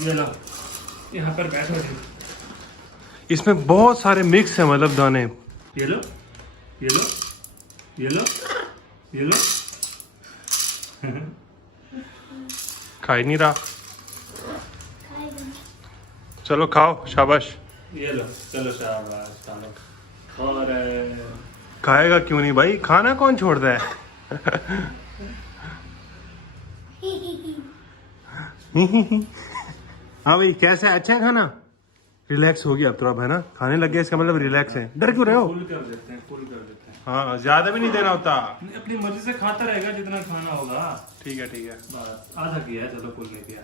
ये लो, यहाँ पर बैठो जी। इसमें बहुत सारे मिक्स है, मतलब दाने। ये लो, ये लो, ये लो, ये लो। खा ही नहीं रहा। चलो खाओ, शाबाश। ये लो, चलो शाबाश, चलो। और खाएगा क्यों नहीं भाई, खाना कौन छोड़ता है। हाँ भाई, कैसा है, अच्छा है खाना? रिलैक्स हो गया अब तो, अब है ना, खाने लग गया, इसका मतलब रिलैक्स है। डर क्यों रहे हो? फुल कर देते हैं, फुल कर देते हैं। हाँ, ज्यादा भी नहीं देना होता। अपनी मर्जी से खाता रहेगा जितना खाना होगा। ठीक है ठीक है। बस आधा किया है, चलो फुल नहीं किया।